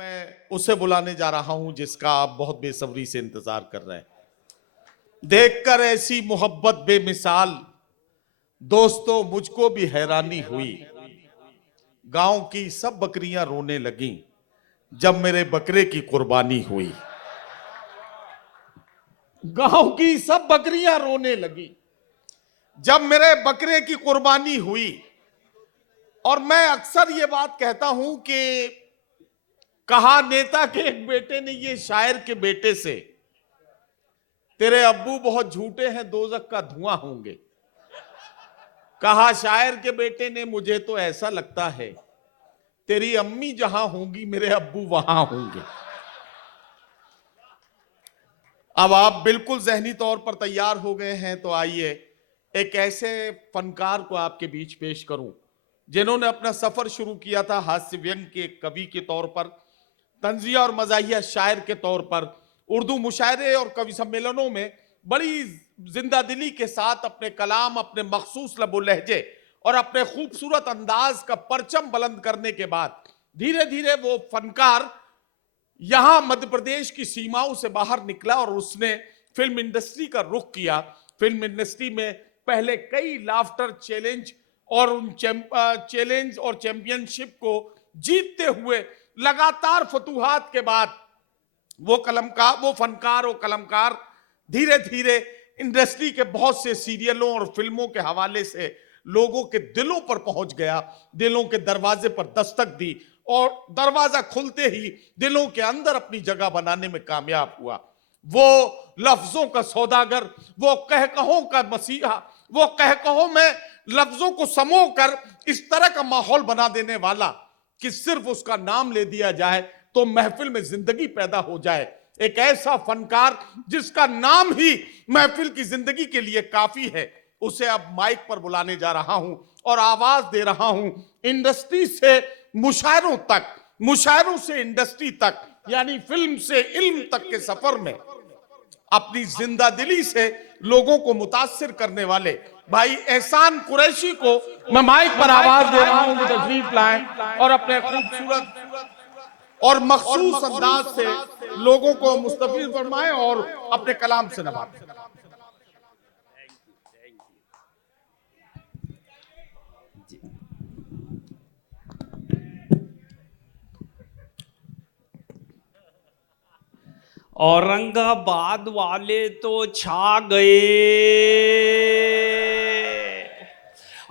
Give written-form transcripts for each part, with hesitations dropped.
मैं उसे बुलाने जा रहा हूं जिसका आप बहुत बेसब्री से इंतजार कर रहे हैं। देखकर ऐसी मोहब्बत बेमिसाल दोस्तों मुझको भी हैरानी हुई। गांव की सब बकरियां रोने लगीं जब मेरे बकरे की कुर्बानी हुई। गांव की सब बकरियां रोने लगी जब मेरे बकरे की कुर्बानी हुई। और मैं अक्सर ये बात कहता हूं कि कहा नेता के एक बेटे ने ये शायर के बेटे से, तेरे अब्बू बहुत झूठे हैं, दोजख का धुआं होंगे। कहा शायर के बेटे ने, मुझे तो ऐसा लगता है तेरी अम्मी जहां होंगी मेरे अब्बू वहां होंगे। अब आप बिल्कुल जहनी तौर पर तैयार हो गए हैं तो आइए एक ऐसे फनकार को आपके बीच पेश करूं जिन्होंने अपना सफर शुरू किया था हास्य व्यंग के कवि के तौर पर, तंजिया और मजाहिया शायर के तौर पर, उर्दू मुशायरे और कवि सम्मेलनों में बड़ी जिंदा दिली के साथ अपने कलाम, अपने मखसूस लबो लहजे और अपने खूबसूरत अंदाज का परचम बुलंद करने के बाद धीरे धीरे वो फनकार यहां मध्य प्रदेश की सीमाओं से बाहर निकला और उसने फिल्म इंडस्ट्री का रुख किया। फिल्म इंडस्ट्री में पहले कई लाफ्टर चैलेंज और उन चैलेंज और चैंपियनशिप को जीतते हुए लगातार फतूहात के बाद वो फनकार और कलमकार धीरे धीरे इंडस्ट्री के बहुत से सीरियलों और फिल्मों के हवाले से लोगों के दिलों पर पहुंच गया, दिलों के दरवाजे पर दस्तक दी और दरवाजा खुलते ही दिलों के अंदर अपनी जगह बनाने में कामयाब हुआ। वो लफ्जों का सौदागर, वो कहकहों का मसीहा, वो कहकहों में लफ्जों को समो कर इस तरह का माहौल बना देने वाला कि सिर्फ उसका नाम ले दिया जाए तो महफिल में जिंदगी पैदा हो जाए। एक ऐसा फनकार जिसका नाम ही महफिल की जिंदगी के लिए काफी है, उसे अब माइक पर बुलाने जा रहा हूं और आवाज दे रहा हूं। इंडस्ट्री से मुशायरों तक, मुशायरों से इंडस्ट्री तक, यानी फिल्म से इल्म तक के सफर में अपनी जिंदा दिली से लोगों को मुतासिर करने वाले भाई एहसान कुरैशी को मैं माइक पर आवाज दे रहा हूं। तशरीफ लाएं और अपने खूबसूरत और मखसूस अंदाज से लोगों को मुस्तफीद फरमाएं और अपने कलाम से नवाजें। औरंगाबाद वाले तो छा गए,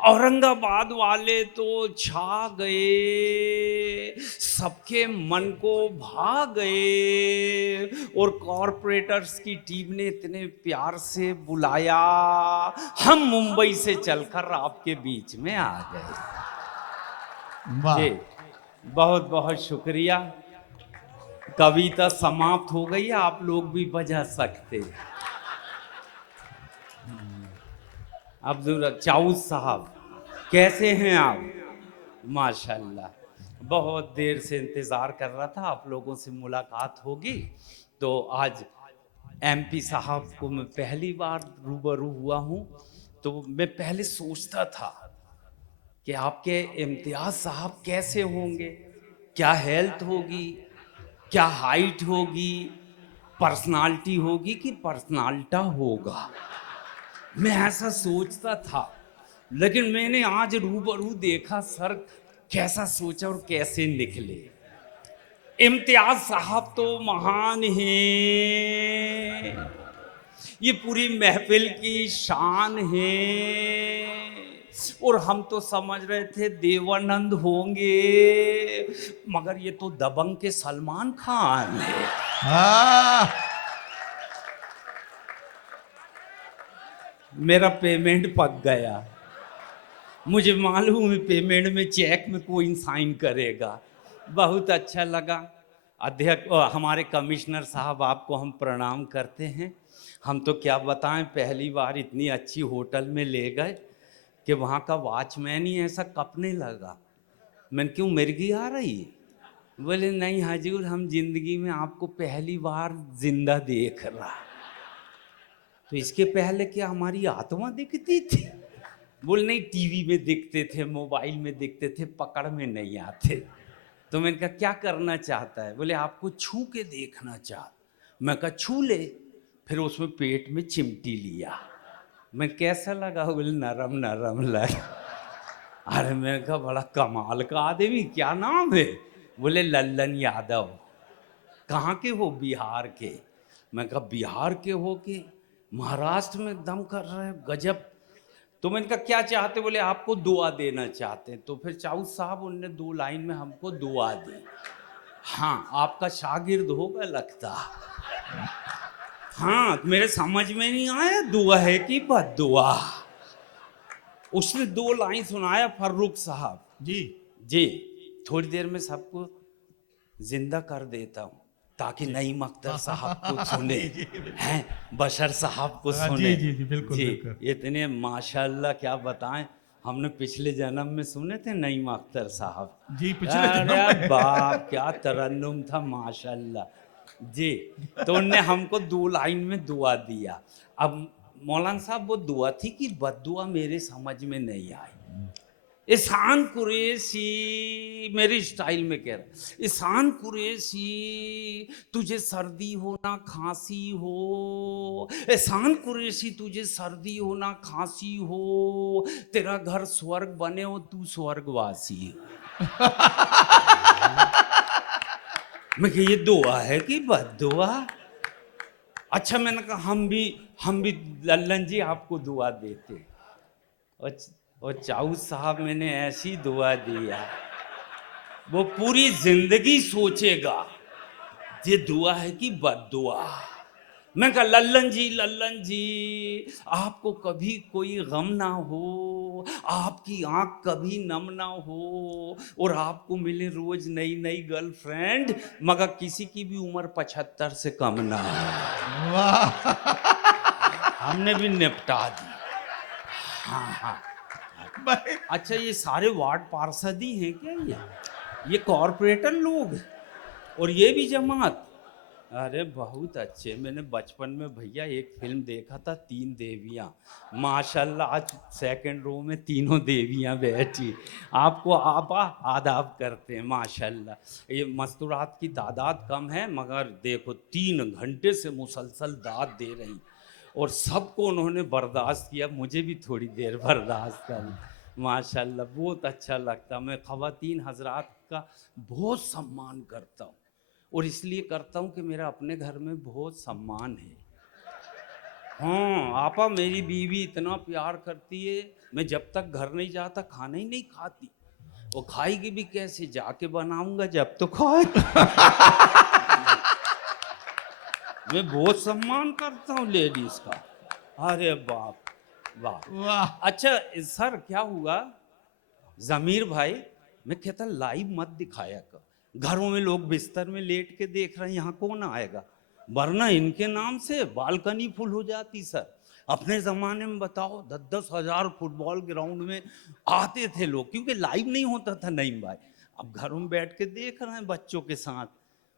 औरंगाबाद वाले तो छा गए, सबके मन को भा गए और कॉरपोरेटर्स की टीम ने इतने प्यार से बुलाया, हम मुंबई से चलकर आपके बीच में आ गए। जी बहुत बहुत शुक्रिया। कविता समाप्त हो गई, आप लोग भी बजा सकते। अब्दुल चाउस साहब कैसे हैं आप? माशाल्लाह, बहुत देर से इंतज़ार कर रहा था आप लोगों से मुलाकात होगी। तो आज एमपी साहब को मैं पहली बार रूबरू हुआ हूँ। तो मैं पहले सोचता था कि आपके इम्तियाज़ साहब कैसे होंगे, क्या हेल्थ होगी, क्या हाइट होगी, पर्सनालिटी होगी कि पर्सनाल्टा होगा, मैं ऐसा सोचता था। लेकिन मैंने आज रूबरू देखा सर कैसा सोचा और कैसे निकले। इम्तियाज साहब तो महान हैं, ये पूरी महफिल की शान है और हम तो समझ रहे थे देवानंद होंगे, मगर ये तो दबंग के सलमान खान है। मेरा पेमेंट पक गया, मुझे मालूम है पेमेंट में चेक में कोई साइन करेगा। बहुत अच्छा लगा। अध्यक्ष हमारे कमिश्नर साहब आपको हम प्रणाम करते हैं। हम तो क्या बताएं, पहली बार इतनी अच्छी होटल में ले गए कि वहाँ का वॉचमैन ही ऐसा कपने लगा। मैंने क्यों मिर्गी आ रही है? बोले नहीं हजूर, हम जिंदगी में आपको पहली बार जिंदा देख रहा। तो इसके पहले क्या हमारी आत्मा दिखती थी? बोल नहीं, टीवी में दिखते थे, मोबाइल में दिखते थे, पकड़ में नहीं आते। तो मैंने कहा क्या करना चाहता है? बोले आपको छू के देखना चाहता। मैं कहा छू ले। फिर उसमें पेट में चिमटी लिया। मैं कैसा लगा? बोले नरम नरम लगा। अरे मैं कहा बड़ा कमाल का आदमी, क्या नाम है? बोले लल्लन यादव। कहाँ के हो? बिहार के। मैं कहा बिहार के हो के महाराष्ट्र में दम कर रहे हो, गजब। तो मैंने कहा क्या चाहते? बोले आपको दुआ देना चाहते हैं। तो फिर चाऊ साहब उनने 2 लाइन में हमको दुआ दी। हाँ आपका शागिर्द होगा लगता। हाँ मेरे समझ में नहीं आया दुआ है कि बद्दुआ। उसने 2 लाइन सुनाया फर्रुख साहब जी जी। थोड़ी देर में सबको जिंदा कर देता हूँ ताकि नईम अख्तर साहब को सुने हैं, बशर साहब को सुने। जी बिल्कुल जी बिल्कुल। इतने माशाल्लाह क्या बताएं, हमने पिछले जन्म में सुने थे नईम अख्तर साहब। जी पिछले जन्म अरे में। बाप क्या तरन्नुम था माशाल्लाह जी। तो उनने हमको 2 लाइन में दुआ दिया। अब मौलाना साहब वो दुआ थी कि बद्दुआ मेरे समझ में नहीं आई। एहसान कुरैशी मेरी स्टाइल में कह रहा, एहसान कुरैशी तुझे सर्दी हो ना खांसी हो, एहसान कुरैशी तुझे सर्दी हो ना खांसी हो, तेरा घर स्वर्ग बने हो तू स्वर्गवासी हो। मैं कहा ये दुआ है कि बद्दुआ? अच्छा मैंने कहा हम भी लल्लन जी आपको दुआ देते। और चाऊ साहब मैंने ऐसी दुआ दिया, वो पूरी जिंदगी सोचेगा ये दुआ है कि बद्दुआ। मैं कहा लल्लन जी आपको कभी कोई गम ना हो, आपकी आंख कभी नम ना हो, और आपको मिले रोज नई नई गर्लफ्रेंड, मगर किसी की भी उम्र 75 से कम ना हो। वाह हमने भी निपटा दी। हाँ हाँ। भाई अच्छा ये सारे वार्ड पार्षद ही हैं क्या? ये कॉरपोरेटर लोग और ये भी जमात? अरे बहुत अच्छे। मैंने बचपन में भैया एक फिल्म देखा था 3 देवियाँ, माशाल्लाह आज सेकंड रो में तीनों देवियाँ बैठी आपको आपा आदाब करते हैं माशाल्लाह। ये मस्तूरात की तादाद कम है मगर देखो 3 घंटे से मुसलसल दाद दे रही और सबको उन्होंने बर्दाश्त किया, मुझे भी थोड़ी देर बर्दाश्त करना। माशाल्लाह बहुत अच्छा लगता। मैं ख़वातीन हजरात का बहुत सम्मान करता हूँ और इसलिए करता हूँ कि मेरा अपने घर में बहुत सम्मान है। हाँ आपा मेरी बीवी इतना प्यार करती है, मैं जब तक घर नहीं जाता खाना ही नहीं खाती। वो खाएगी भी कैसे? जाके बनाऊंगा जब तो खाए। मैं बहुत सम्मान करता हूँ लेडीज का। अरे बाप वाह वाह अच्छा सर क्या हुआ जमीर भाई? मैं कहता लाइव मत दिखाया कर, घरों में लोग बिस्तर में लेट के देख रहे हैं, यहाँ कौन आएगा? वरना इनके नाम से बालकनी फुल हो जाती सर। अपने ज़माने में बताओ 10-10 हज़ार फुटबॉल ग्राउंड में आते थे लोग, क्योंकि लाइव नहीं होता था नईम भाई। अब घरों में बैठ के देख रहे हैं बच्चों के साथ,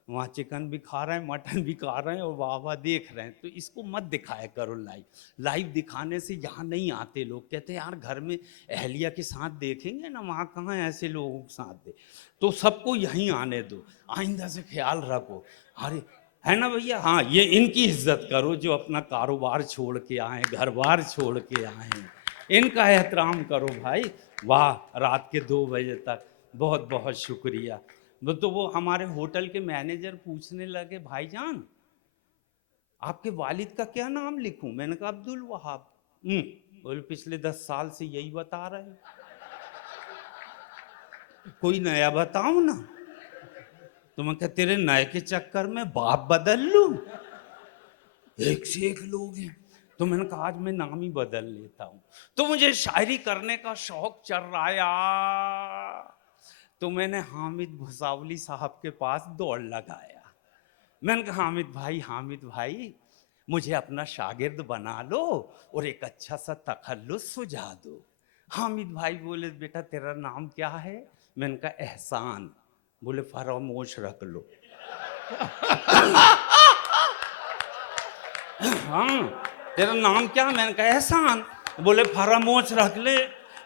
वहाँ चिकन भी खा रहे हैं मटन भी खा रहे हैं और वाह वाह देख रहे हैं। तो इसको मत दिखाया करो लाइव। लाइव दिखाने से यहाँ नहीं आते लोग, कहते हैं यार घर में अहलिया के साथ देखेंगे ना, वहाँ कहाँ ऐसे लोगों के साथ दे। तो सबको यहीं आने दो, आइंदा से ख्याल रखो। अरे है ना भैया? हाँ ये इनकी इज्जत करो जो अपना कारोबार छोड़ के आए, घर बार छोड़ के आए हैं, इनका एहतराम करो भाई। वाह रात के 2 बजे तक बहुत बहुत शुक्रिया। तो वो हमारे होटल के मैनेजर पूछने लगे भाईजान आपके वालिद का क्या नाम लिखूं? मैंने कहा अब्दुल वहाब। बोले पिछले 10 साल से यही बता रहे हो, कोई नया बताओ ना। तो मैं कहा तेरे नए के चक्कर में बाप बदल लूं? एक से एक लोग हैं। तो मैंने कहा आज मैं नाम ही बदल लेता हूं। तो मुझे शायरी करने का शौक चल रहा है यार। तो मैंने हामिद भुसावली साहब के पास दौड़ लगाया। मैंने कहा हामिद भाई मुझे अपना शागिर्द बना लो और एक अच्छा सा तखल्लुस सुझा दो। हामिद भाई बोले बेटा तेरा नाम क्या है? मैंने कहा एहसान। बोले फरामोश रख लो। हाँ तेरा नाम क्या? मैंने कहा एहसान। बोले फरामोश रख ले।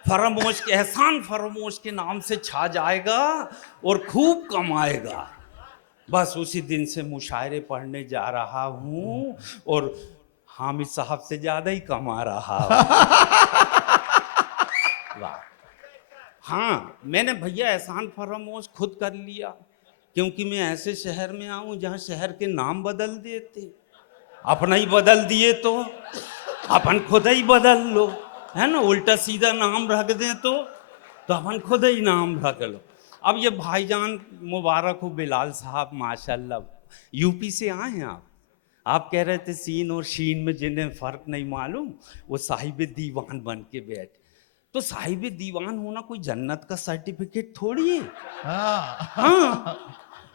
फरामोश के एहसान फरामोश के नाम से छा जाएगा और खूब कमाएगा। बस उसी दिन से मुशायरे पढ़ने जा रहा हूँ और हामिद साहब से ज्यादा ही कमा रहा हूँ। वाह। हाँ, मैंने भैया एहसान फरामोश खुद कर लिया, क्योंकि मैं ऐसे शहर में आऊं जहां शहर के नाम बदल देते। अपना ही बदल दिए तो अपन खुद ही बदल लो, है ना। उल्टा सीधा नाम रख दें तो अपन खुद ही नाम रख लो। अब ये भाईजान मुबारक हो बिलाल साहब, माशाल्लाह यूपी से आए हैं आप कह रहे थे सीन और शीन में जिन्हें फ़र्क नहीं मालूम, वो साहिब दीवान बन के बैठे। तो साहिब दीवान होना कोई जन्नत का सर्टिफिकेट थोड़ी है। हाँ,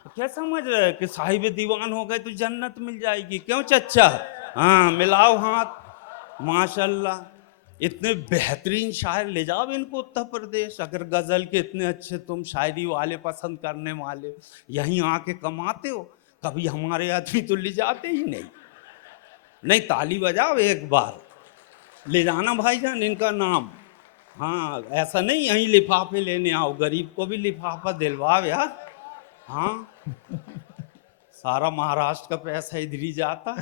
क्या समझ रहे हैं कि साहिब दीवान हो गए तो जन्नत मिल जाएगी? क्यों चच्चा? हाँ, मिलाओ हाथ। माशाल्लाह, इतने बेहतरीन शायर, ले जाओ इनको उत्तर प्रदेश। अगर गजल के इतने अच्छे तुम शायरी वाले पसंद करने वाले यहीं आके कमाते हो, कभी हमारे आदमी तो ले जाते ही नहीं। नहीं, ताली बजाओ एक बार, ले जाना भाईजान इनका नाम। हाँ, ऐसा नहीं यहीं लिफाफे लेने आओ, गरीब को भी लिफाफा दिलवाओ यार। हाँ, सारा महाराष्ट्र का पैसा इधर ही जाता।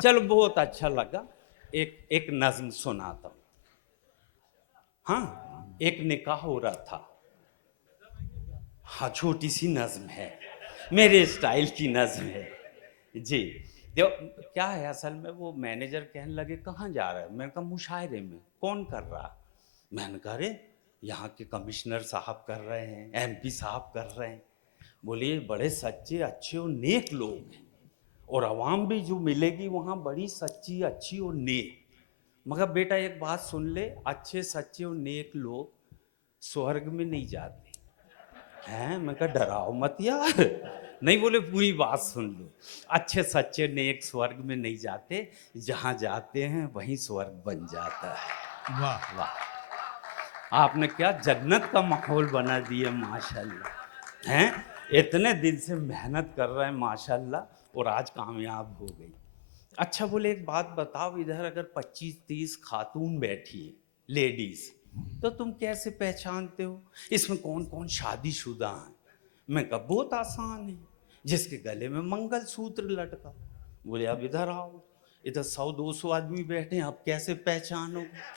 चलो, बहुत अच्छा लगा। एक नज्म सुनाता हूँ। हाँ, एक निकाह हो रहा था। हाँ, छोटी सी नज्म है, मेरे स्टाइल की नज्म है जी। देखो क्या है, असल में वो मैनेजर कहने लगे कहाँ जा रहा है? मैंने कहा मुशायरे में। कौन कर रहा? मैंने कहा अरे यहाँ के कमिश्नर साहब कर रहे हैं, एमपी साहब कर रहे हैं। बोले ये बड़े सच्चे अच्छे और नेक लोग हैं, और आवाम भी जो मिलेगी वहाँ बड़ी सच्ची अच्छी और नेक। मगर बेटा एक बात सुन ले, अच्छे सच्चे और नेक लोग स्वर्ग में नहीं जाते हैं। मैं कहा डराओ मत यार। नहीं, बोले पूरी बात सुन लो। अच्छे सच्चे नेक स्वर्ग में नहीं जाते, जहाँ जाते हैं वहीं स्वर्ग बन जाता है। वाह वाह, आपने क्या जन्नत का माहौल बना दिया माशाल्लाह। हैं, इतने दिन से मेहनत कर रहे हैं माशाल्लाह, और आज कामयाब हो गई। अच्छा, बोले एक बात बताओ, इधर अगर 25-30 खातून बैठी है लेडीज, तो तुम कैसे पहचानते हो इसमें कौन कौन शादीशुदा हैं? मैं कहा बहुत आसान है, जिसके गले में मंगलसूत्र लटका। बोले अब इधर आओ, इधर 100-200 आदमी बैठे हैं, अब कैसे पहचानोगे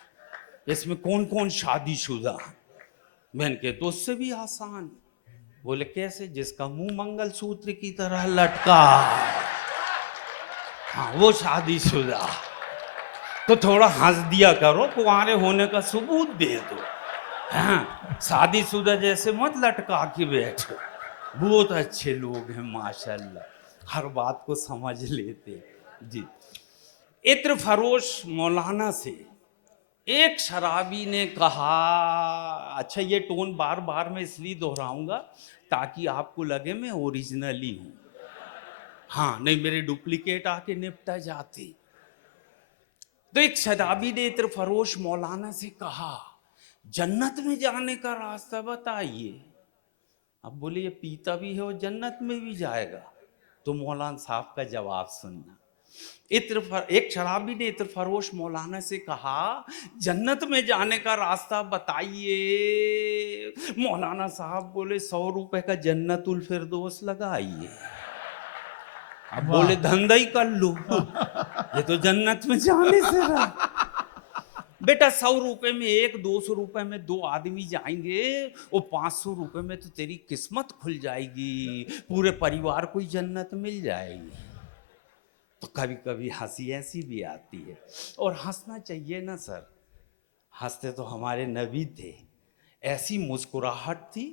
इसमें कौन कौन शादीशुदा है? मैंने कहा तो उससे भी आसान। बोले कैसे? जिसका मुंह मंगलसूत्र की तरह लटका, हाँ वो शादीशुदा। तो थोड़ा हंस दिया करो, कुंवारे होने का सबूत दे दो। हाँ, शादीशुदा जैसे मत लटका के बैठो। बहुत अच्छे लोग हैं माशाल्लाह, हर बात को समझ लेते जी। इत्र फरोश मौलाना से एक शराबी ने कहा, अच्छा ये टोन बार बार मैं इसलिए दोहराऊंगा ताकि आपको लगे मैं ओरिजिनली हूं। हाँ, नहीं मेरे डुप्लीकेट आके निपटा जाते। तो एक शराबी ने इत्र फरोश मौलाना से कहा, जन्नत में जाने का रास्ता बताइए। अब बोले ये पीता भी है और जन्नत में भी जाएगा। तो मौलाना साहब का जवाब सुनना। एक शराबी ने इत्र फरोश मौलाना से कहा, जन्नत में जाने का रास्ता बताइए। मौलाना साहब बोले 100 रुपए का जन्नतुल फिरदौस लगाइए। अब बोले धंधा ही कर लो, ये तो जन्नत में जाने से रहा। बेटा 100 रुपए में एक, 200 रुपए में 2 आदमी जाएंगे, वो 500 रुपए में तो तेरी किस्मत खुल जाएगी, पूरे परिवार को ही जन्नत मिल जाएगी। तो कभी कभी हंसी ऐसी भी आती है, और हंसना चाहिए ना सर। हंसते तो हमारे नबी थे, ऐसी मुस्कुराहट थी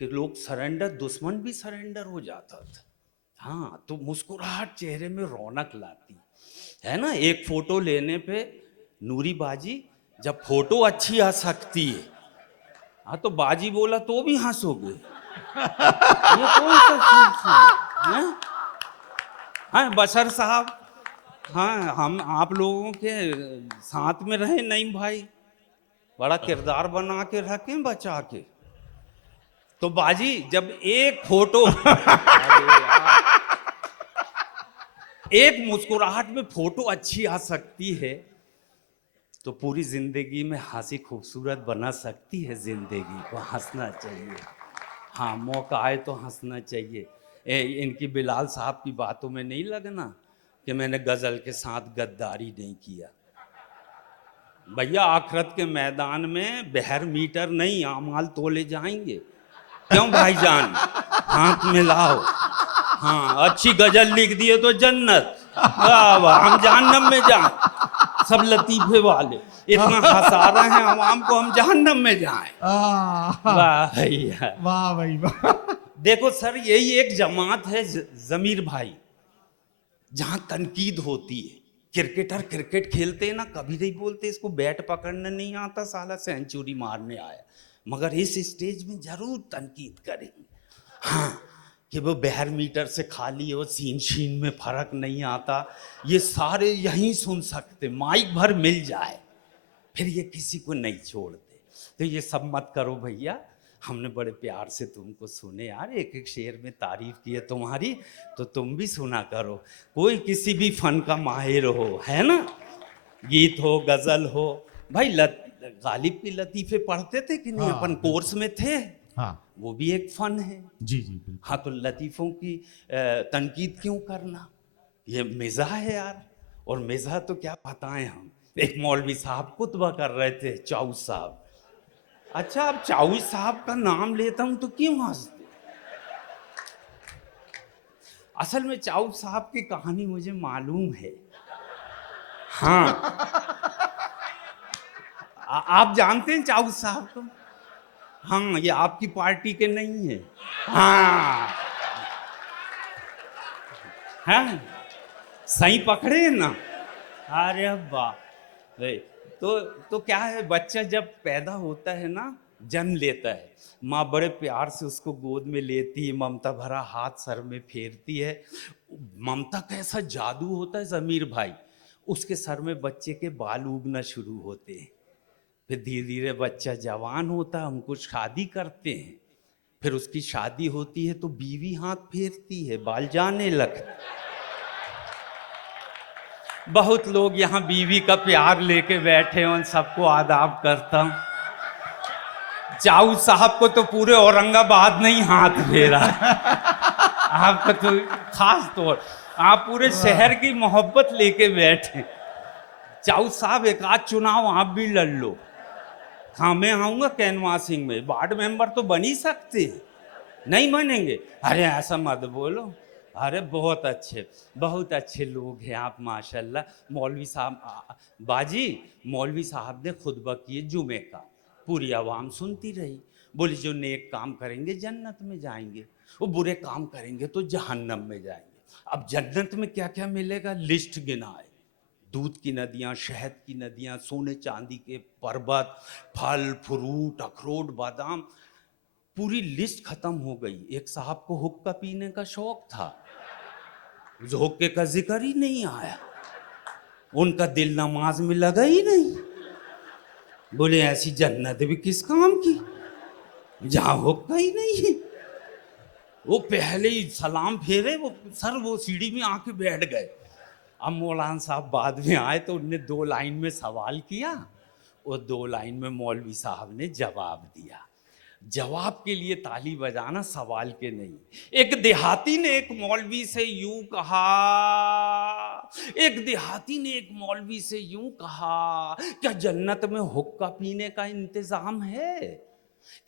कि लोग सरेंडर, दुश्मन भी सरेंडर हो जाता था। हाँ, तो मुस्कुराहट चेहरे में रौनक लाती है ना। एक फोटो लेने पे नूरी बाजी, जब फोटो अच्छी आ सकती है, हाँ तो बाजी बोला तो भी हंसोगे। ये कौन सा चीज है? हाँ बशर साहब, हाँ हम आप लोगों के साथ में रहे नहीं भाई, बड़ा किरदार बना के रखें बचा के। तो बाजी जब एक फोटो एक मुस्कुराहट में फोटो अच्छी आ सकती है, तो पूरी जिंदगी में हंसी खूबसूरत बना सकती है जिंदगी को, हंसना चाहिए। हाँ, मौका आए तो हंसना चाहिए। इनकी बिलाल साहब की बातों में नहीं लगना कि मैंने गजल के साथ गद्दारी नहीं किया। भैया आखिरत के मैदान में बहर मीटर नहीं, आमाल तोले जाएंगे। क्यों भाईजान, हाथ मिलाओ। हाँ, अच्छी गजल लिख दिए तो जन्नत, वाह वाह, हम जहन्नम में जाएं। सब लतीफे वाले इतना हंसा रहे हैं आवाम को, हम जहन्नम में जाएं। वाह भैया, वाह भाई वाह। देखो सर, यही एक जमात है जमीर भाई, जहां तनकीद होती है। क्रिकेटर क्रिकेट खेलते हैं ना, कभी नहीं बोलते इसको बैट पकड़ने नहीं आता, साला सेंचुरी मारने आया, मगर इस स्टेज में जरूर तनकीद करेंगे। हाँ, कि वो बहर मीटर से खाली हो, सीन शीन में फर्क नहीं आता, ये सारे यहीं सुन सकते, माइक भर मिल जाए फिर ये किसी को नहीं छोड़ते। तो ये सब मत करो भैया, हमने बड़े प्यार से तुमको सुने यार, एक एक शेर में तारीफ की है तुम्हारी, तो तुम भी सुना करो। कोई किसी भी फन का माहिर हो, है ना, गीत हो गजल हो। भाई गालिब की लतीफे पढ़ते थे कि नहीं? हाँ, अपन कोर्स में थे। हाँ वो भी एक फन है। जी जी बिल्कुल। हाँ, तो लतीफ़ों की तनकीद क्यों करना, ये मिज़ाह है यार। और मिज़ाह तो क्या बताएं हम। एक मौलवी साहब खुतबा कर रहे थे, चाउस साहब। अच्छा, अब चाउस साहब का नाम लेता हूं तो क्यों हंसते? असल में चाउस साहब की कहानी मुझे मालूम है। हाँ, आप जानते हैं चाउस साहब को? हाँ, ये आपकी पार्टी के नहीं है। हाँ हाँ, सही पकड़े हैं ना? अरे वाह। तो क्या है, बच्चा जब पैदा होता है ना, जन्म लेता है, माँ बड़े प्यार से उसको गोद में लेती है, ममता भरा हाथ सर में फेरती है। ममता का ऐसा जादू होता है जमीर भाई, उसके सर में बच्चे के बाल उगना शुरू होते हैं। फिर धीरे धीरे बच्चा जवान होता है, हम कुछ शादी करते हैं, फिर उसकी शादी होती है तो बीवी हाथ फेरती है, बाल जाने लगते। बहुत लोग यहाँ बीवी का प्यार लेके बैठे हैं, उन सबको आदाब करता हूँ। चाऊ साहब को तो पूरे औरंगाबाद ने ही हाथ फेरा, आपका तो खास तौर, आप पूरे शहर की मोहब्बत लेके बैठे। चाऊ साहब, एक आध चुनाव आप भी लड़ लो। हाँ, मैं आऊँगा कैनवासिंग में, वार्ड मेंबर तो बन ही सकते, नहीं बनेंगे? अरे ऐसा मत बोलो, अरे बहुत अच्छे लोग हैं आप माशाल्लाह। मौलवी साहब, बाजी मौलवी साहब ने खुतबा किए जुमे का, पूरी आवाम सुनती रही। बोली जो नेक काम करेंगे जन्नत में जाएंगे, वो बुरे काम करेंगे तो जहन्नम में जाएंगे। अब जन्नत में क्या क्या मिलेगा, लिस्ट गिनाए। दूध की नदियाँ, शहद की नदियाँ, सोने चांदी के पर्वत, फल फ्रूट, अखरोट बादाम, पूरी लिस्ट खत्म हो गई। एक साहब को हुक्का पीने का शौक था, उस हुक्के का जिक्र ही नहीं आया, उनका दिल नमाज में लगा ही नहीं। बोले ऐसी जन्नत भी किस काम की जहां हुक्का ही नहीं है। वो पहले ही सलाम फेरे, वो सीढ़ी में आके बैठ गए। अब मौलाना साहब बाद में आए तो उनने 2 लाइन में सवाल किया, और 2 लाइन में मौलवी साहब ने जवाब दिया। जवाब के लिए ताली बजाना, सवाल के नहीं। एक देहाती ने एक मौलवी से यूं कहा, क्या जन्नत में हुक्का पीने का इंतजाम है?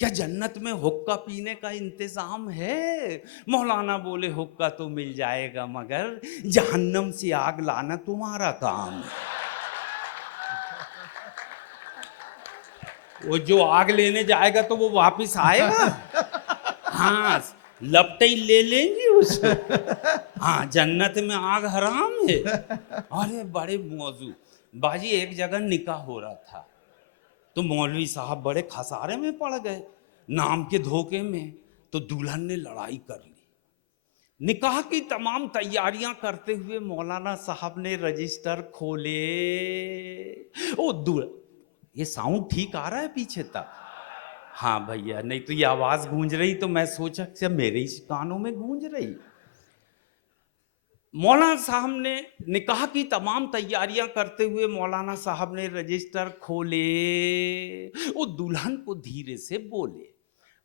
क्या जन्नत में हुक्का पीने का इंतजाम है? मौलाना बोले हुक्का तो मिल जाएगा, मगर जहन्नम से आग लाना तुम्हारा काम है। वो जो आग लेने जाएगा तो वो वापस आएगा? हाँ, लपटे ही ले लेंगे उसको। हाँ, जन्नत में आग हराम है। अरे बड़े मौजू बाजी, एक जगह निकाह हो रहा था, तो मौलवी साहब बड़े खसारे में पड़ गए नाम के धोखे में। तो दुल्हन ने लड़ाई कर ली। निकाह की तमाम तैयारियां करते हुए मौलाना साहब ने रजिस्टर खोले। ओ ये साउंड ठीक आ रहा है पीछे तक? हाँ भैया, नहीं तो ये आवाज गूंज रही तो मैं सोचा कि मेरे ही कानों में गूंज रही। मौलाना साहब ने निकाह की तमाम तैयारियां करते हुए मौलाना साहब ने रजिस्टर खोले। वो दुल्हन को धीरे से बोले,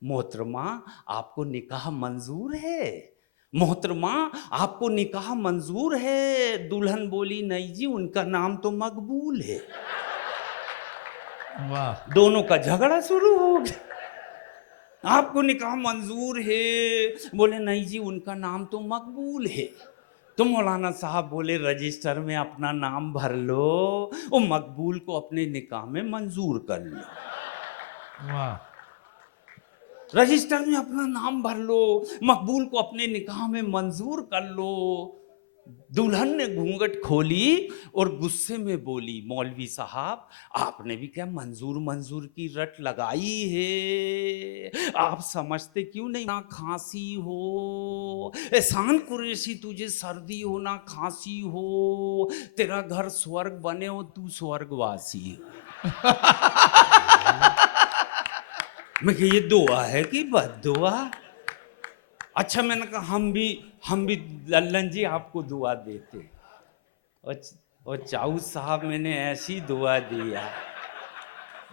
मोहतरमा आपको निकाह मंजूर है? मोहतरमा आपको निकाह मंजूर है? दुल्हन बोली, नहीं जी, उनका नाम तो मकबूल है। वाह। दोनों का झगड़ा शुरू हो गया। आपको निकाह मंजूर है? बोले, नहीं जी, उनका नाम तो मकबूल है। तो मौलाना साहब बोले, रजिस्टर में अपना नाम भर लो, वो मकबूल को अपने निकाह में मंजूर कर लो। वाह। रजिस्टर में अपना नाम भर लो, मकबूल को अपने निकाह में मंजूर कर लो। दुल्हन ने घूंघट खोली और गुस्से में बोली, मौलवी साहब आपने भी क्या मंजूर मंजूर की रट लगाई है? आप समझते क्यों नहीं? ना खांसी हो, एहसान कुरैशी, तुझे सर्दी हो ना खांसी हो, तेरा घर स्वर्ग बने हो, तू स्वर्गवासी हो। मैं कि ये दुआ है कि बद दुआ? अच्छा, मैंने कहा हम भी लल्लन जी आपको दुआ देते। और चाऊ साहब मैंने ऐसी दुआ दिया,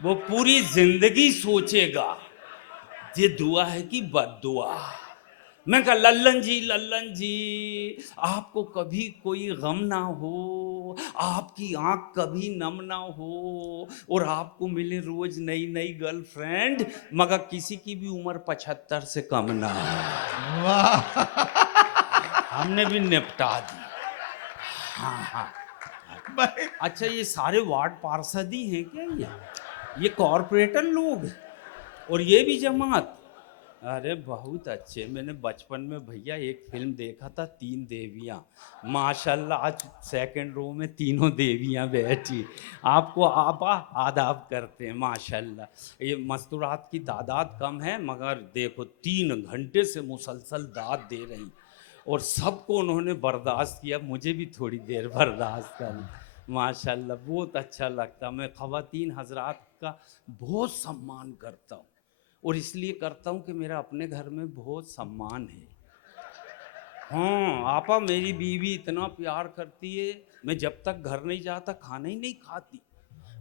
वो पूरी जिंदगी सोचेगा ये दुआ है कि बद दुआ। मैं कहा, लल्लन जी आपको कभी कोई गम ना हो, आपकी आंख कभी नम ना हो, और आपको मिले रोज नई नई गर्लफ्रेंड, मगर किसी की भी उम्र 75 से कम ना हो। वाह। हमने भी निपटा दी। हाँ हाँ। भाई अच्छा, ये सारे वार्ड पार्षद ही हैं क्या? ये कॉरपोरेटर लोग हैं? और ये भी जमात? अरे बहुत अच्छे। मैंने बचपन में भैया एक फिल्म देखा था, तीन देवियाँ। माशाल्लाह आज सेकंड रो में तीनों देवियाँ बैठी आपको आपा आदाब करते हैं माशाल्लाह। ये मस्तूरात की तादाद कम है, मगर देखो 3 घंटे से मुसलसल दाद दे रही, और सबको उन्होंने बर्दाश्त किया, मुझे भी थोड़ी देर बर्दाश्त कर। माशाल्लाह बहुत अच्छा लगता। मैं ख़वातीन हजरात का बहुत सम्मान करता हूँ, और इसलिए करता हूँ कि मेरा अपने घर में बहुत सम्मान है। हाँ आपा, मेरी बीवी इतना प्यार करती है, मैं जब तक घर नहीं जाता खाना ही नहीं खाती।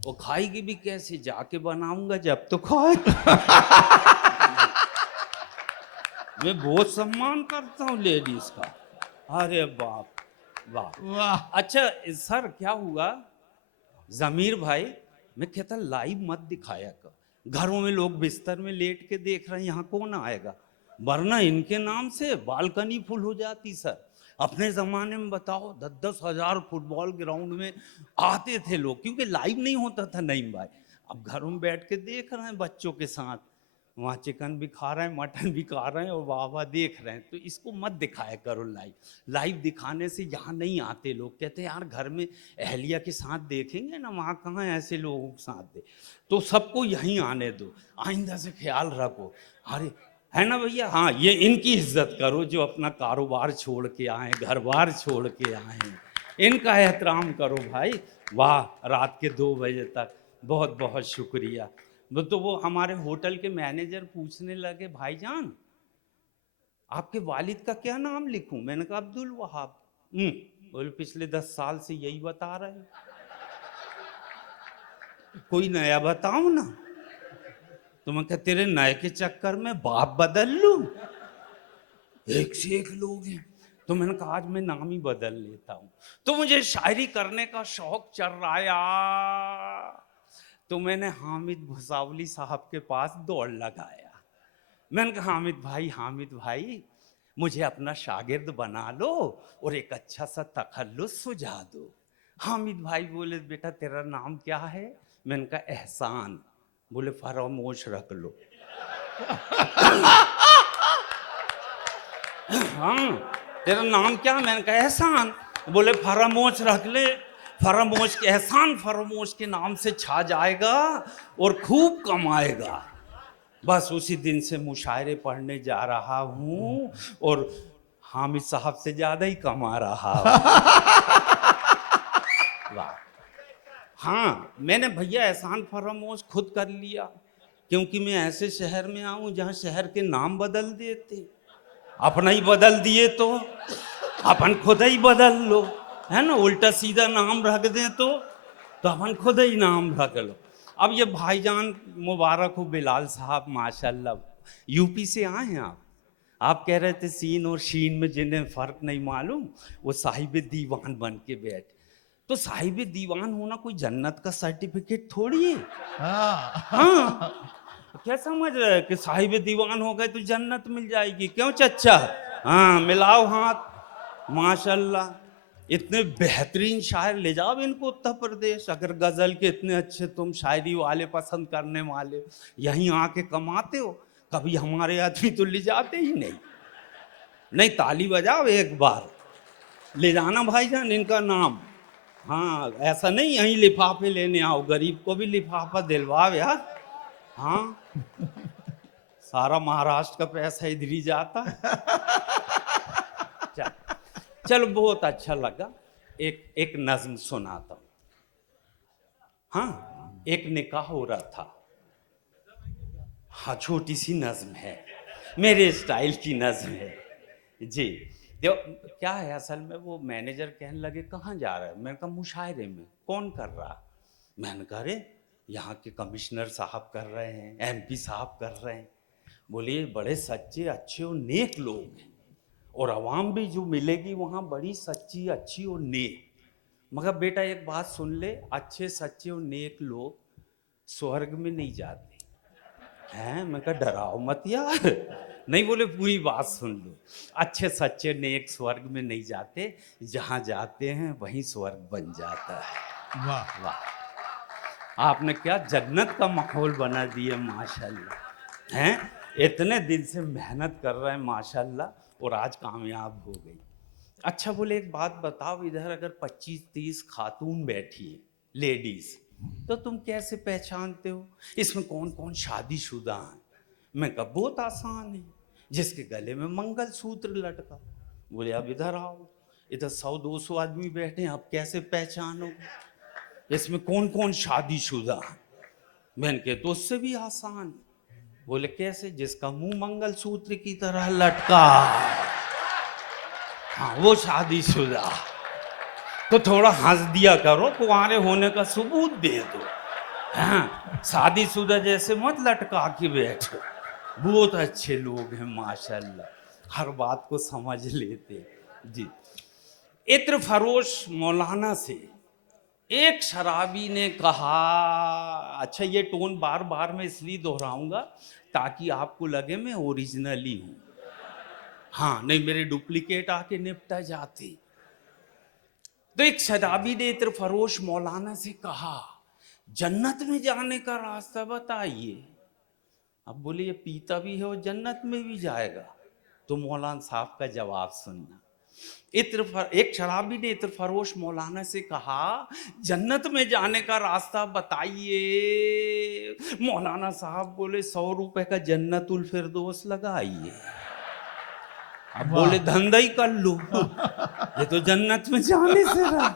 वो खाएगी भी कैसे? जाके बनाऊंगा जब तो खाए। मैं बहुत सम्मान करता हूँ लेडीज का। अरे बाप वाह। वाह। अच्छा सर, क्या हुआ जमीर भाई, मैं कहता लाइव मत दिखाया कर। घरों में लोग बिस्तर में लेट के देख रहे हैं, यहाँ कौन आएगा? वरना इनके नाम से बालकनी फुल हो जाती सर। अपने ज़माने में बताओ 10-10 हज़ार फुटबॉल ग्राउंड में आते थे लोग, क्योंकि लाइव नहीं होता था नईम भाई। अब घरों में बैठ के देख रहे हैं बच्चों के साथ, वहाँ चिकन भी खा रहे हैं, मटन भी खा रहे हैं, और वाह वाह देख रहे हैं। तो इसको मत दिखाया करो लाइव। लाइव दिखाने से यहाँ नहीं आते लोग, कहते हैं यार घर में अहलिया के साथ देखेंगे ना, वहाँ कहाँ ऐसे लोगों के साथ दे। तो सबको यहीं आने दो, आइंदा से ख्याल रखो। अरे है ना भैया? हाँ, ये इनकी इज्जत करो जो अपना कारोबार छोड़ के आए, घर बार छोड़ के आए हैं, इनका एहतराम करो भाई। वाह, रात के 2 बजे तक बहुत बहुत शुक्रिया। तो वो हमारे होटल के मैनेजर पूछने लगे, भाईजान आपके वालिद का क्या नाम लिखूं? मैंने कहा अब्दुल वहाब। बोले पिछले 10 साल से यही बता रहे हैं, कोई नया बताओ ना। तो मैं कहा तेरे नए के चक्कर में बाप बदल लूं? एक से एक लोग हैं। तो मैंने कहा आज मैं नाम ही बदल लेता हूं। तो मुझे शायरी करने का शौक चल रहा है, तो मैंने हामिद भुसावली साहब के पास दौड़ लगाया। मैंने कहा हामिद भाई मुझे अपना शागिर्द बना लो और एक अच्छा सा तखल्लुस सुझा दो। हामिद भाई बोले, बेटा तेरा नाम क्या है? मैंने कहा एहसान। बोले फरामोश रख लो। हाँ, तेरा नाम क्या? मैंने कहा एहसान। बोले फरामोश रख ले। फरामोश के एहसान फरामोश के नाम से छा जाएगा और खूब कमाएगा। बस उसी दिन से मुशायरे पढ़ने जा रहा हूँ और हामिद साहब से ज्यादा ही कमा रहा हूँ। वाह। हाँ, मैंने भैया एहसान फरामोश खुद कर लिया, क्योंकि मैं ऐसे शहर में आऊँ जहाँ शहर के नाम बदल देते, अपना ही बदल दिए तो अपन खुद ही बदल लो, है ना, उल्टा सीधा नाम रख दें तो अपन खुद ही नाम रख लो। अब ये भाईजान मुबारक हो बिलाल साहब, माशाल्लाह यूपी से आए हैं आप कह रहे थे सीन और शीन में जिन्हें फर्क नहीं मालूम, वो साहिब दीवान बन के बैठे। तो साहिब दीवान होना कोई जन्नत का सर्टिफिकेट थोड़ी है। हाँ, क्या समझ रहे हैं कि साहिब दीवान हो गए तो जन्नत मिल जाएगी? क्यों चच्चा? हाँ, मिलाओ हाथ। माशाल्लाह, इतने बेहतरीन शायर, ले जाओ इनको उत्तर प्रदेश। अगर गजल के इतने अच्छे तुम शायरी वाले पसंद करने वाले यहीं आके कमाते हो, कभी हमारे आदमी तो ले जाते ही नहीं। नहीं, ताली बजाओ एक बार, ले जाना भाईजान इनका नाम। हाँ, ऐसा नहीं यहीं लिफाफे लेने आओ, गरीब को भी लिफाफा दिलवाओ यार। हाँ, सारा महाराष्ट्र का पैसा इधर ही जाता है। चलो, बहुत अच्छा लगा। एक नज्म सुनाता हूँ। हाँ, एक निकाह हो रहा था। हाँ, छोटी सी नज्म है, मेरे स्टाइल की नज्म है जी। देखो क्या है, असल में वो मैनेजर कहने लगे कहाँ जा रहा है? मैंने कहा मुशायरे में। कौन कर रहा? मैंने कहा अरे यहाँ के कमिश्नर साहब कर रहे हैं, एमपी साहब कर रहे हैं। बोले ये बड़े सच्चे अच्छे और नेक लोग हैं, और आवाम भी जो मिलेगी वहाँ बड़ी सच्ची अच्छी और नेक। मगर बेटा एक बात सुन ले, अच्छे सच्चे और नेक लोग स्वर्ग में नहीं जाते हैं। मैं कहा डराओ मत यार। नहीं, बोले पूरी बात सुन लो। अच्छे सच्चे नेक स्वर्ग में नहीं जाते, जहाँ जाते हैं वहीं स्वर्ग बन जाता है। वाह वाह, आपने क्या जन्नत का माहौल बना दिया माशाल्लाह। हैं, इतने दिन से मेहनत कर रहे हैं माशाल्लाह, और आज कामयाब हो गई। अच्छा, बोले एक बात बताओ, इधर अगर 25-30 खातून बैठी है लेडीज, तो तुम कैसे पहचानते हो इसमें कौन कौन शादीशुदा हैं? मैं कहा बहुत आसान है, जिसके गले में मंगलसूत्र लटका। बोले अब इधर आओ, इधर 100-200 आदमी बैठे हैं, अब कैसे पहचानोगे इसमें कौन कौन शादीशुदा है? मैंने कहा तो उससे भी आसान। बोले कैसे? जिसका मुंह मंगलसूत्र की तरह लटका, हाँ वो शादीशुदा। तो थोड़ा हंस दिया करो, कुंवारे होने का सबूत दे दो। हाँ, शादीशुदा जैसे मत लटका के बैठो। बहुत अच्छे लोग हैं माशाल्लाह, हर बात को समझ लेते जी। इत्र फरोश मौलाना से एक शराबी ने कहा, अच्छा ये टोन बार बार मैं इसलिए दोहराऊंगा ताकि आपको लगे मैं ओरिजिनली हूँ। हाँ, नहीं मेरे डुप्लीकेट आके निपटा जाते। तो एक शराबी ने इत्र फरोश मौलाना से कहा, जन्नत में जाने का रास्ता बताइए। अब बोले ये पीता भी है और जन्नत में भी जाएगा? तो मौलाना साहब का जवाब सुनना। एक शराबी ने इत्र फरोश मौलाना से कहा, जन्नत में जाने का रास्ता बताइए। मौलाना साहब बोले 100 रुपए का जन्नतुल फिरदौस लगाइए। अब बोले धंधा ही कर लो, ये तो जन्नत में जाने से रहा।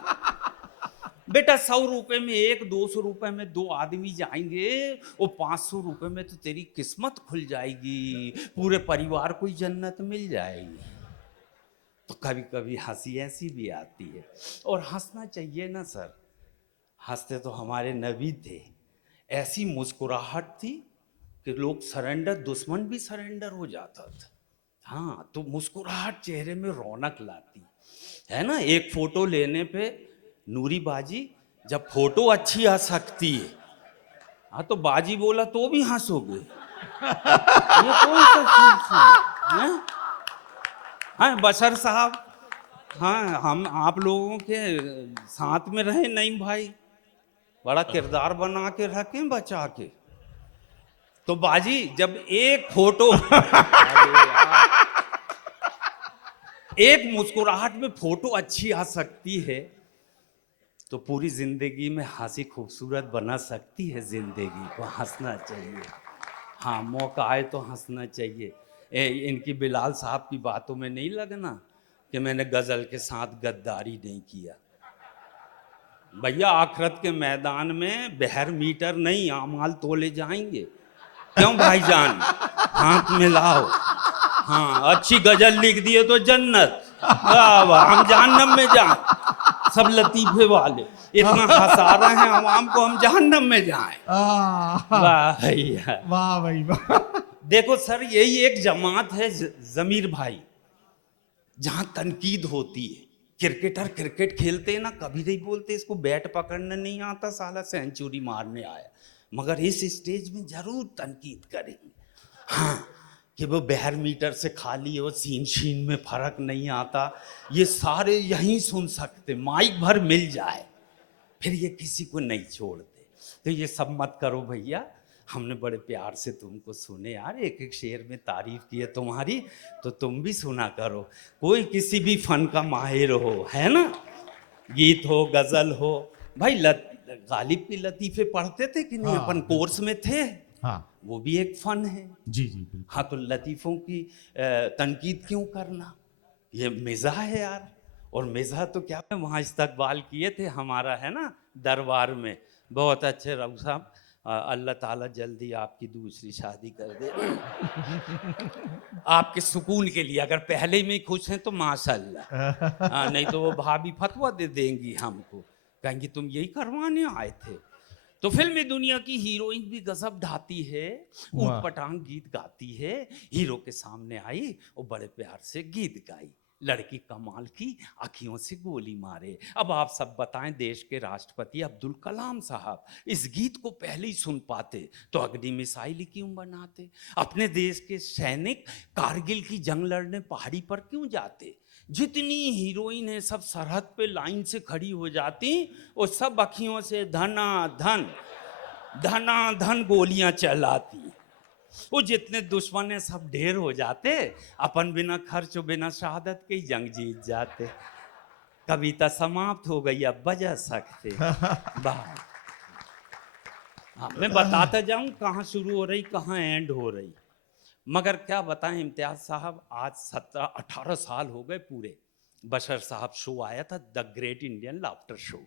बेटा 100 रुपए में एक, 200 रुपए में 2 आदमी जाएंगे, और 500 रुपए में तो तेरी किस्मत खुल जाएगी, पूरे परिवार को ही जन्नत मिल जाएगी। तो कभी कभी हंसी ऐसी भी आती है, और हंसना चाहिए ना सर। हंसते तो हमारे नबी थे, ऐसी मुस्कुराहट थी कि लोग सरेंडर, दुश्मन भी सरेंडर हो जाता था। हाँ, तो मुस्कुराहट चेहरे में रौनक लाती है ना। एक फोटो लेने पे नूरी बाजी, जब फोटो अच्छी आ सकती है, हाँ तो बाजी बोला तो भी हंसोगे। ये कौन सा चीज है? हाँ बशर साहब, हाँ हम आप लोगों के साथ में रहे नहीं भाई, बड़ा किरदार बना के रखें बचा के। तो बाजी जब एक फोटो एक मुस्कुराहट में फोटो अच्छी आ सकती है, तो पूरी जिंदगी में हंसी खूबसूरत बना सकती है। जिंदगी को हंसना चाहिए। हाँ, मौका आए तो हंसना चाहिए। इनकी बिलाल साहब की बातों में नहीं लगना कि मैंने गजल के साथ गद्दारी नहीं किया। भैया आखिरत के मैदान में बहर मीटर नहीं, आमाल तोले जाएंगे। क्यों भाईजान? हाथ मिलाओ। हाँ, अच्छी गजल लिख दिए तो जन्नत, वाह वाह, हम जहन्नम में जाएं, सब लतीफे वाले इतना हंसा रहे हैं आवाम को, हम जहन्नम में जाएं। वाह भैया, वाह भाई वाह। देखो सर, यही एक जमात है जमीर भाई, जहां तनकीद होती है। क्रिकेटर क्रिकेट खेलते हैं ना, कभी नहीं बोलते इसको बैट पकड़ने नहीं आता, साला सेंचुरी मारने आया, मगर इस स्टेज में जरूर तनकीद करेंगे। हाँ, कि वो बहर मीटर से खाली हो, सीन शीन में फर्क नहीं आता, ये सारे यहीं सुन सकते, माइक भर मिल जाए फिर ये किसी को नहीं छोड़ते। तो ये सब मत करो भैया, हमने बड़े प्यार से तुमको सुने यार, एक एक शेर में तारीफ की है तुम्हारी, तो तुम भी सुना करो। कोई किसी भी फन का माहिर हो, है ना, गीत हो, गजल हो भाई। गालिब की लतीफ़े पढ़ते थे कि नहीं? हाँ, अपन कोर्स में थे, हाँ वो भी एक फन है। जी जी बिल्कुल। हाँ, तो लतीफ़ों की तनकीद क्यों करना, ये मिज़ाह है यार। और मिज़ाह तो क्या, वहाँ इस्तकबाल किए थे हमारा, है ना, दरबार में, बहुत अच्छे रऊ साहब, अल्लाह ताला जल्दी आपकी दूसरी शादी कर दे आपके सुकून के लिए। अगर पहले में खुश हैं तो माशाल्लाह, नहीं तो वो भाभी फतवा दे देंगी हमको, कहेंगी तुम यही करवाने आए थे। तो फिल्मी दुनिया की हीरोइन भी गजब ढाती है, ऊट पटांग गीत गाती है, हीरो के सामने आई और बड़े प्यार से गीत गाई, लड़की कमाल की, आँखियों से गोली मारे। अब आप सब बताएं, देश के राष्ट्रपति अब्दुल कलाम साहब इस गीत को पहले ही सुन पाते तो अग्नि मिसाइल क्यों बनाते? अपने देश के सैनिक कारगिल की जंग लड़ने पहाड़ी पर क्यों जाते? जितनी हीरोइन है सब सरहद पे लाइन से खड़ी हो जाती और सब अखियों से धना धन गोलियां चलाती। वो जितने दुश्मन है सब ढेर हो जाते, अपन बिना खर्च बिना शहादत के ही जंग जीत जाते। कविता समाप्त हो गई, अब बजा सकते वाह। हाँ, मैं बताता जाऊं कहाँ शुरू हो रही कहाँ एंड हो रही, मगर क्या बताएं इम्तियाज साहब, आज 17-18 साल हो गए पूरे। बशर साहब शो आया था, the great Indian laughter show,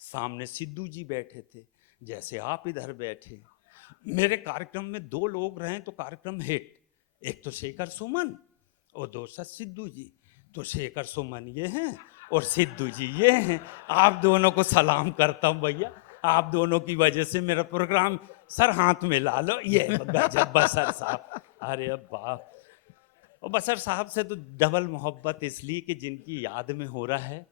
सामने सिद्धू जी बैठे थे जैसे आप इधर बैठे। मेरे कार्यक्रम में 2 लोग रहे तो कार्यक्रम हिट, एक तो शेखर सुमन और दूसरा सिद्धू जी। तो शेखर सुमन ये हैं और सिद्धू जी ये हैं। आप दोनों को सलाम करता हूँ भैया, आप दोनों की वजह से मेरा प्रोग्राम सर हाथ में ला लो। ये गजब बसर साहब, अरे बाप। और बसर साहब से तो डबल मोहब्बत इसलिए कि जिनकी याद में हो रहा है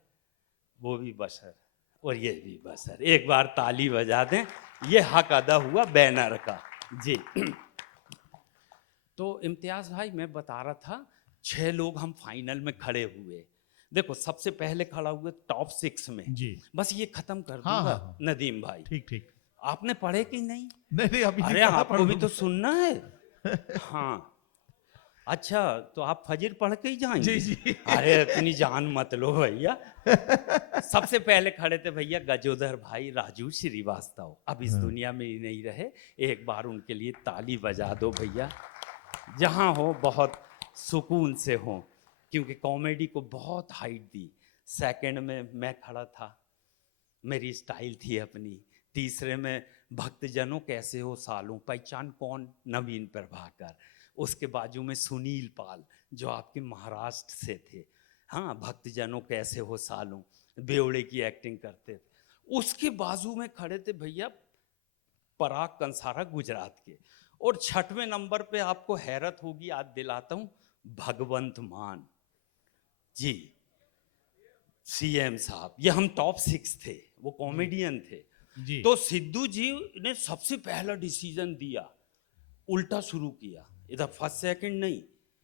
वो भी बसर और ये भी बसर। एक बार ताली बजा दें, ये हक अदा हुआ बैनर का जी। तो इम्तियाज भाई मैं बता रहा था, 6 लोग हम फाइनल में खड़े हुए। देखो सबसे पहले खड़ा हुए टॉप 6 में जी। बस ये खत्म कर दूंगा। हाँ। नदीम भाई ठीक ठीक, आपने पढ़े कि नहीं? नहीं अभी अरे आपको भी तो सुनना है हाँ अच्छा, तो आप फजर पढ़ के ही जाएंगे? जी जी। अरे इतनी जान मत लो भैया। सबसे पहले खड़े थे भैया गजोधर भाई राजू श्रीवास्तव, अब इस दुनिया में ही नहीं रहे, एक बार उनके लिए ताली बजा दो भैया, जहाँ हो बहुत सुकून से हो, क्योंकि कॉमेडी को बहुत हाइट दी। सेकंड में मैं खड़ा था, मेरी स्टाइल थी अपनी। तीसरे में भक्तजनों कैसे हो सालों, पहचान कौन, नवीन प्रभाकर। उसके बाजू में सुनील पाल जो आपके महाराष्ट्र से थे, हाँ, भक्तजनों कैसे हो सालों, बेवड़े की एक्टिंग करते थे। उसके बाजू में खड़े थे भैया पराग कंसारा गुजरात के। और 6वें नंबर पे आपको हैरत होगी, आज दिलाता हूँ, भगवंत मान जी, सीएम साहब। ये हम टॉप 6 थे, वो कॉमेडियन थे जी। तो सिद्धू जी ने सबसे पहला डिसीजन दिया, उल्टा शुरू किया, इधर फर्स्ट सेकंड नहीं,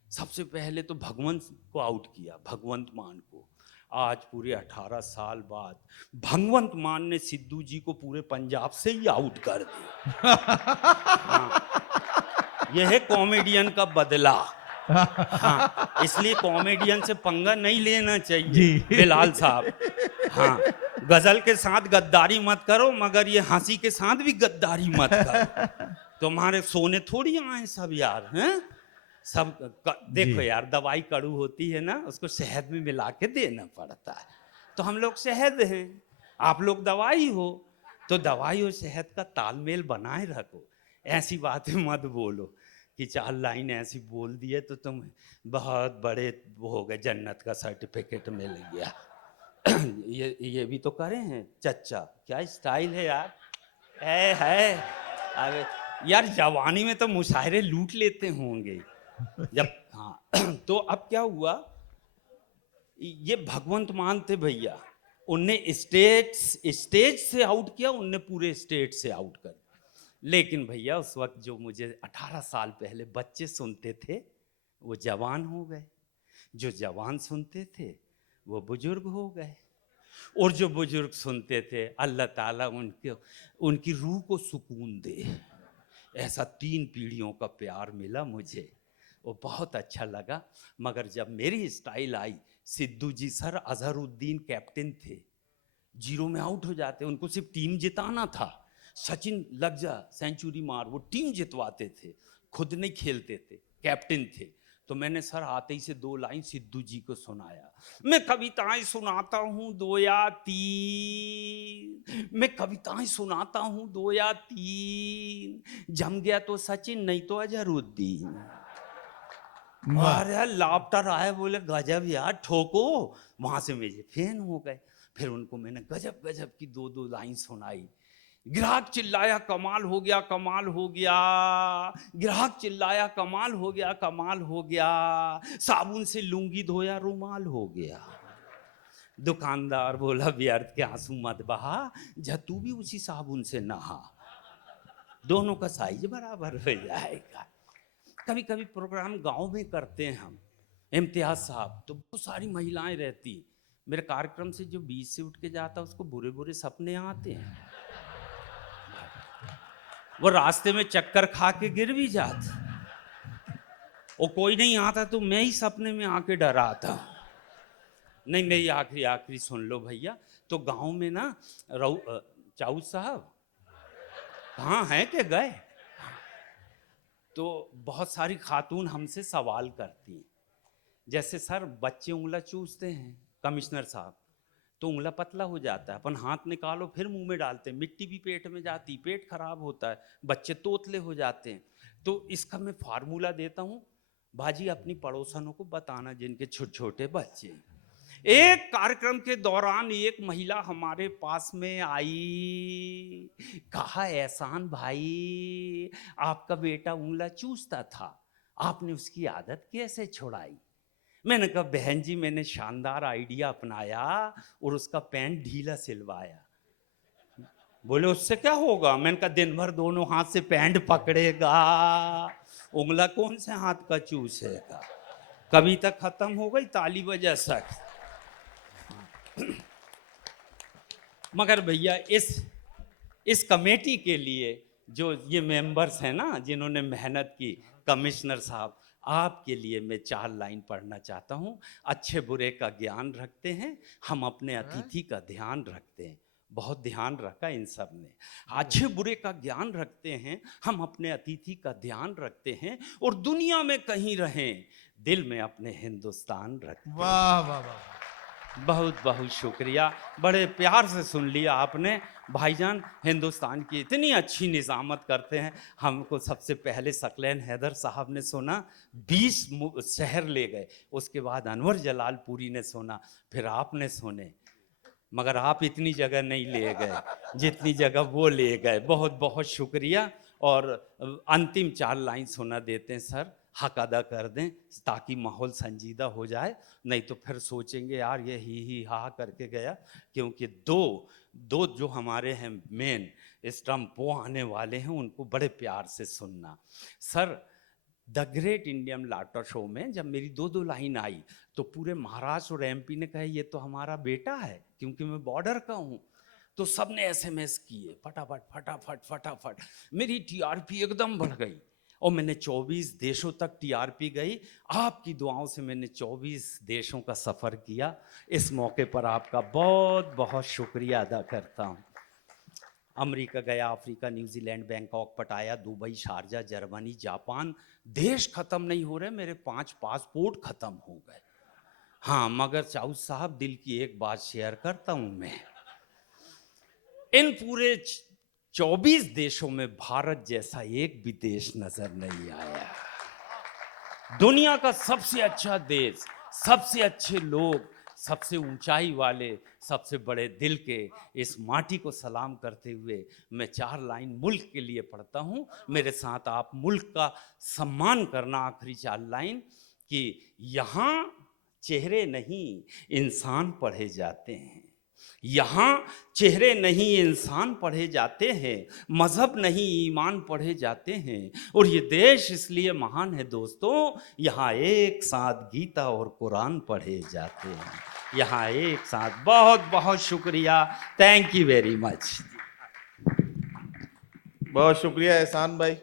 सबसे पहले तो भगवंत को आउट किया, भगवंत मान को। आज पूरे 18 साल बाद भगवंत मान ने सिद्धू जी को पूरे पंजाब से ही आउट कर दिया। हाँ, यह है कॉमेडियन का बदला। हाँ, इसलिए कॉमेडियन से पंगा नहीं लेना चाहिए बिलाल साहब। हाँ, गजल के साथ गद्दारी मत करो, मगर ये हंसी के साथ भी गद्दारी मत करो। तुम्हारे सोने थोड़ी आए सब यार, हैं सब देखो यार, दवाई कड़ू होती है ना, उसको शहद में मिला के देना पड़ता है। तो हम लोग शहद हैं, आप लोग दवाई हो, तो दवाई और शहद का तालमेल बनाए रखो, ऐसी बातें मत बोलो। कि 4 लाइन ऐसी बोल दिए तो तुम बहुत बड़े वो हो गए, जन्नत का सर्टिफिकेट मिल गया। ये भी तो करे हैं चच्चा, क्या स्टाइल है यार। है अरे यार, जवानी में तो मुशायरे लूट लेते होंगे जब। हाँ तो अब क्या हुआ, ये भगवंत मान थे भैया, उनने स्टेज से आउट किया, उनने पूरे स्टेट से आउट कर। लेकिन भैया उस वक्त जो मुझे 18 साल पहले बच्चे सुनते थे वो जवान हो गए, जो जवान सुनते थे वो बुजुर्ग हो गए, और जो बुजुर्ग सुनते थे अल्लाह ताला उनकी रूह को सुकून दे। ऐसा 3 पीढ़ियों का प्यार मिला मुझे, वो बहुत अच्छा लगा। मगर जब मेरी स्टाइल आई, सिद्धू जी सर अजहरुद्दीन कैप्टन थे, 0 में आउट हो जाते, उनको सिर्फ टीम जिताना था। सचिन लग जा सेंचुरी मार, वो टीम जितवाते थे, खुद नहीं खेलते थे, कैप्टन थे। तो मैंने सर आते ही से 2 लाइन सिद्धू जी को सुनाया। मैं कविताएं सुनाता हूँ 2 या 3, मैं कविताएं सुनाता हूँ 2 या 3, जम गया तो सचिन नहीं तो अजहरुद्दीन। वाह। अरे लाफ्टर आए, बोले गजब यार, ठोको। वहां से मेरे फैन हो गए। फिर उनको मैंने गजब गजब की 2 लाइन सुनाई। ग्राहक चिल्लाया कमाल हो गया, कमाल हो गया। ग्राहक चिल्लाया कमाल हो गया, कमाल हो गया। साबुन से लुंगी धोया रुमाल हो गया। दुकानदार बोला व्यर्थ के आंसू मत बहा, जा तू भी उसी साबुन से नहा, दोनों का साइज बराबर हो जाएगा। कभी कभी प्रोग्राम गांव में करते हैं हम, इम्तियाज साहब, तो बहुत सारी महिलाएं रहती। मेरे कार्यक्रम से जो बीच से उठ के जाता उसको बुरे बुरे सपने आते हैं, वो रास्ते में चक्कर खा के गिर भी जाता, और कोई नहीं आता तो मैं ही सपने में आके डराता। नहीं नहीं, आखिरी सुन लो भैया। तो गांव में ना चाऊ साहब कहाँ हैं के गए, तो बहुत सारी खातून हमसे सवाल करती, जैसे सर बच्चे उंगला चूसते हैं कमिश्नर साहब, तो उंगला पतला हो जाता है, अपन हाथ निकालो फिर मुंह में डालते हैं, मिट्टी भी पेट में जाती, पेट खराब होता है, बच्चे तोतले हो जाते हैं। तो इसका मैं फार्मूला देता हूँ, बाजी अपनी पड़ोसनों को बताना जिनके छोटे छोटे बच्चे हैं। एक कार्यक्रम के दौरान एक महिला हमारे पास में आई, कहा एहसान भाई आपका बेटा उंगला चूसता था, आपने उसकी आदत कैसे छुड़ाई। मैंने कहा बहन जी मैंने शानदार आइडिया अपनाया और उसका पैंट ढीला सिलवाया। बोले उससे क्या होगा, मैंने कहा दिन भर दोनों हाथ से पैंट पकड़ेगा, उंगला कौन से हाथ का चूसेगा। कविता खत्म हो गई, ताली बजा सक। मगर भैया इस कमेटी के लिए जो ये मेंबर्स हैं ना, जिन्होंने मेहनत की, कमिश्नर साहब आपके लिए मैं 4 लाइन पढ़ना चाहता हूँ। अच्छे बुरे का ज्ञान रखते हैं, हम अपने अतिथि का ध्यान रखते हैं, बहुत ध्यान रखा इन सब ने। अच्छे बुरे का ज्ञान रखते हैं, हम अपने अतिथि का ध्यान रखते हैं, और दुनिया में कहीं रहें दिल में अपने हिंदुस्तान रखते हैं। वाह वाह वाह, बहुत बहुत शुक्रिया, बड़े प्यार से सुन लिया आपने। भाईजान हिंदुस्तान की इतनी अच्छी निज़ामत करते हैं। हमको सबसे पहले सकलैन हैदर साहब ने सुना, 20 शहर ले गए, उसके बाद अनवर जलालपुरी ने सुना, फिर आपने सुने। मगर आप इतनी जगह नहीं ले गए जितनी जगह वो ले गए। बहुत बहुत शुक्रिया। और अंतिम 4 लाइन सुना देते हैं सर, हक अदा कर दें ताकि माहौल संजीदा हो जाए, नहीं तो फिर सोचेंगे यार ये ही हा करके गया। क्योंकि दो जो हमारे हैं मेन स्टम्प वो आने वाले हैं, उनको बड़े प्यार से सुनना। Sir the great Indian laughter show में जब मेरी 2 लाइन आई तो पूरे महाराष्ट्र और एमपी ने कहा ये तो हमारा बेटा है, क्योंकि मैं बॉर्डर का हूँ। तो सब ने SMS किए फटाफट फटाफट फटाफट, मेरी TRP एकदम बढ़ गई, और मैंने 24 देशों तक TRP गई। आपकी दुआओं से मैंने 24 देशों का सफ़र किया। इस मौके पर आपका बहुत बहुत शुक्रिया अदा करता हूँ। अमेरिका गया, अफ्रीका, न्यूजीलैंड, बैंकॉक, पटाया, दुबई, शारजा, जर्मनी, जापान। देश ख़त्म नहीं हो रहे, मेरे 5 पासपोर्ट ख़त्म हो गए। हाँ मगर चाऊ साहब दिल की एक बात शेयर करता हूँ मैं, इन पूरे 24 देशों में भारत जैसा एक भी देश नजर नहीं आया। दुनिया का सबसे अच्छा देश, सबसे अच्छे लोग, सबसे ऊंचाई वाले, सबसे बड़े दिल के इस माटी को सलाम करते हुए मैं 4 लाइन मुल्क के लिए पढ़ता हूँ। मेरे साथ आप मुल्क का सम्मान करना। आखिरी 4 लाइन कि यहाँ चेहरे नहीं इंसान पढ़े जाते हैं, यहाँ चेहरे नहीं इंसान पढ़े जाते हैं, मजहब नहीं ईमान पढ़े जाते हैं। और ये देश इसलिए महान है दोस्तों, यहाँ एक साथ गीता और कुरान पढ़े जाते हैं, यहाँ एक साथ। बहुत बहुत शुक्रिया, थैंक यू वेरी मच। बहुत शुक्रिया एहसान भाई।